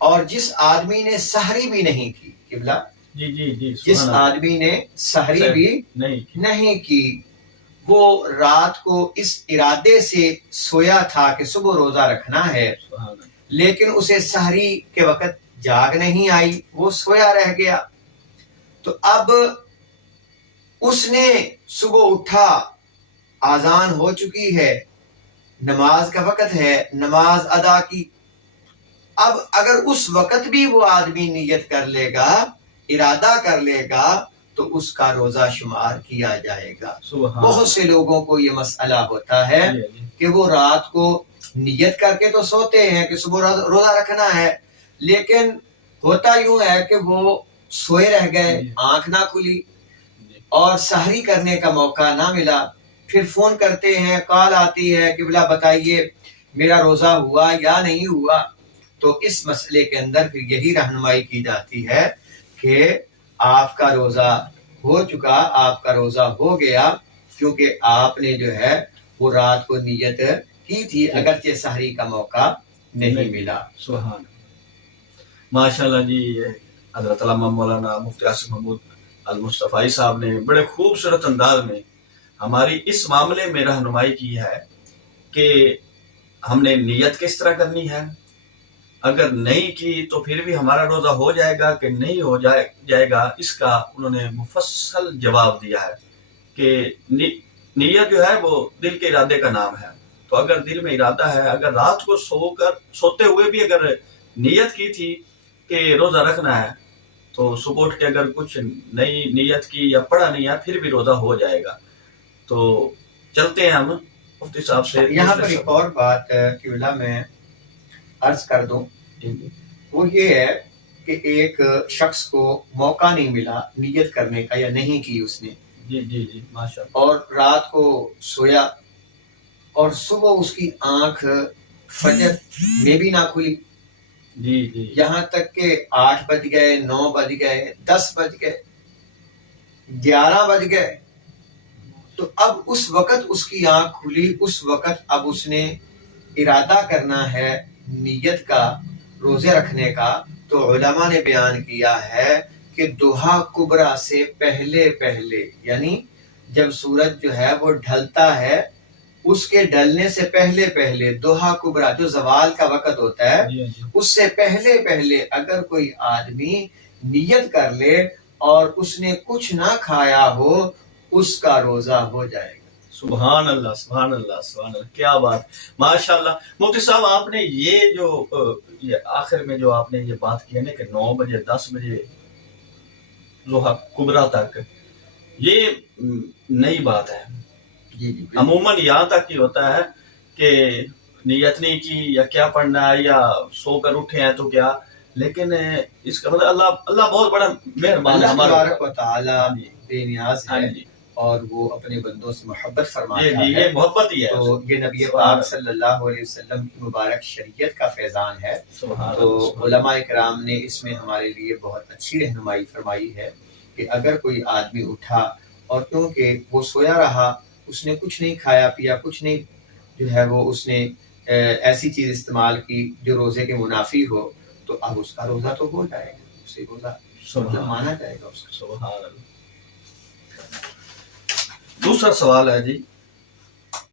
اور جس آدمی نے سحری بھی نہیں کی، قبلہ جی جس آدمی نے سحری بھی نہیں کی، وہ رات کو اس ارادے سے سویا تھا کہ صبح روزہ رکھنا ہے، لیکن اسے سحری کے وقت جاگ نہیں آئی، وہ سویا رہ گیا، تو اب اس نے صبح اٹھا، آذان ہو چکی ہے، نماز کا وقت ہے، نماز ادا کی۔ اب اگر اس وقت بھی وہ آدمی نیت کر لے گا، ارادہ کر لے گا، تو اس کا روزہ شمار کیا جائے گا۔ بہت سے لوگوں کو یہ مسئلہ ہوتا ہے کہ وہ رات کو نیت کر کے تو سوتے ہیں کہ صبح روزہ رکھنا ہے، لیکن ہوتا یوں ہے کہ وہ سوئے رہ گئے، آنکھ نہ کھلی اور سحری کرنے کا موقع نہ ملا، پھر فون کرتے ہیں، کال آتی ہے کہ بلا بتائیے میرا روزہ ہوا یا نہیں ہوا۔ تو اس مسئلے کے اندر پھر یہی رہنمائی کی جاتی ہے کہ آپ کا روزہ ہو چکا، آپ کا روزہ ہو گیا، کیونکہ آپ نے جو ہے وہ رات کو نیت کی تھی، اگرچہ سحری کا موقع نہیں ملا۔ سبحان ماشاءاللہ جی، حضرت علامہ مولانا مفتی عاصم محمود المصطفی صاحب نے بڑے خوبصورت انداز میں ہماری اس معاملے میں رہنمائی کی ہے کہ ہم نے نیت کس طرح کرنی ہے، اگر نہیں کی تو پھر بھی ہمارا روزہ ہو جائے گا کہ نہیں ہو جائے گا، اس کا انہوں نے مفصل جواب دیا ہے کہ نیت جو ہے وہ دل کے ارادے کا نام ہے، تو اگر دل میں ارادہ ہے، اگر رات کو سوتے ہوئے بھی اگر نیت کی تھی کہ روزہ رکھنا ہے، تو صبح اٹھ کے اگر کچھ نئی نیت کی یا پڑھا نہیں ہے پھر بھی روزہ ہو جائے گا۔ تو چلتے ہیں ہم مفتی صاحب سے یہاں پر ایک اور بات قبلہ میں عرض کر دوں، وہ یہ ہے کہ ایک شخص کو موقع نہیں ملا نیت کرنے کا یا نہیں کی اس نے، جی ماشاءاللہ، اور رات کو سویا اور صبح اس کی آنکھ فجر میں بھی نہ کھلی، جی یہاں تک کہ 8 بج گئے، 9 بج گئے، 10 بج گئے، 11 بج گئے، تو اب اس وقت اس کی آنکھ کھلی، اس وقت اب اس نے ارادہ کرنا ہے نیت کا، روزے رکھنے کا، تو علماء نے بیان کیا ہے کہ ضحیٰ کبریٰ سے پہلے یعنی جب سورج جو ہے وہ ڈھلتا ہے، اس کے ڈھلنے سے پہلے ضحیٰ کبریٰ جو زوال کا وقت ہوتا ہے، اس سے پہلے اگر کوئی آدمی نیت کر لے اور اس نے کچھ نہ کھایا ہو، اس کا روزہ ہو جائے گا۔ سبحان اللہ سبحان اللہ سبحان اللہ، کیا بات، ماشاءاللہ۔ مفتی صاحب آپ نے یہ جو آخر میں جو آپ نے یہ بات کی ہے نا کہ 9 بجے 10 بجے ضحیٰ کبریٰ تک، یہ نئی بات ہے۔ عموماً یہاں تک ہی ہوتا ہے کہ نیت نہیں کی یا کیا پڑھنا ہے یا سو کر اٹھے ہیں تو کیا، لیکن اس کا مطلب اللہ بہت بڑا مہربان ہے، اللہ تبارک و تعالی بے نیاز ہے اور وہ اپنے بندوں سے محبت فرماتا ہے، یہ محبت ہی ہے، تو یہ نبی پاک صلی اللہ علیہ وسلم کی مبارک شریعت کا فیضان ہے۔ تو علماء کرام نے اس میں ہمارے لیے بہت اچھی رہنمائی فرمائی ہے کہ اگر کوئی آدمی اٹھا اور کیونکہ وہ سویا رہا، اس نے کچھ نہیں کھایا پیا، کچھ نہیں جو ہے وہ اس نے ایسی چیز استعمال کی جو روزے کے منافی ہو، تو اب اس کا روزہ تو ہو جائے گا، اسے روزہ مانا جائے گا اس کا۔ سبحان اللہ۔ دوسرا سوال ہے جی،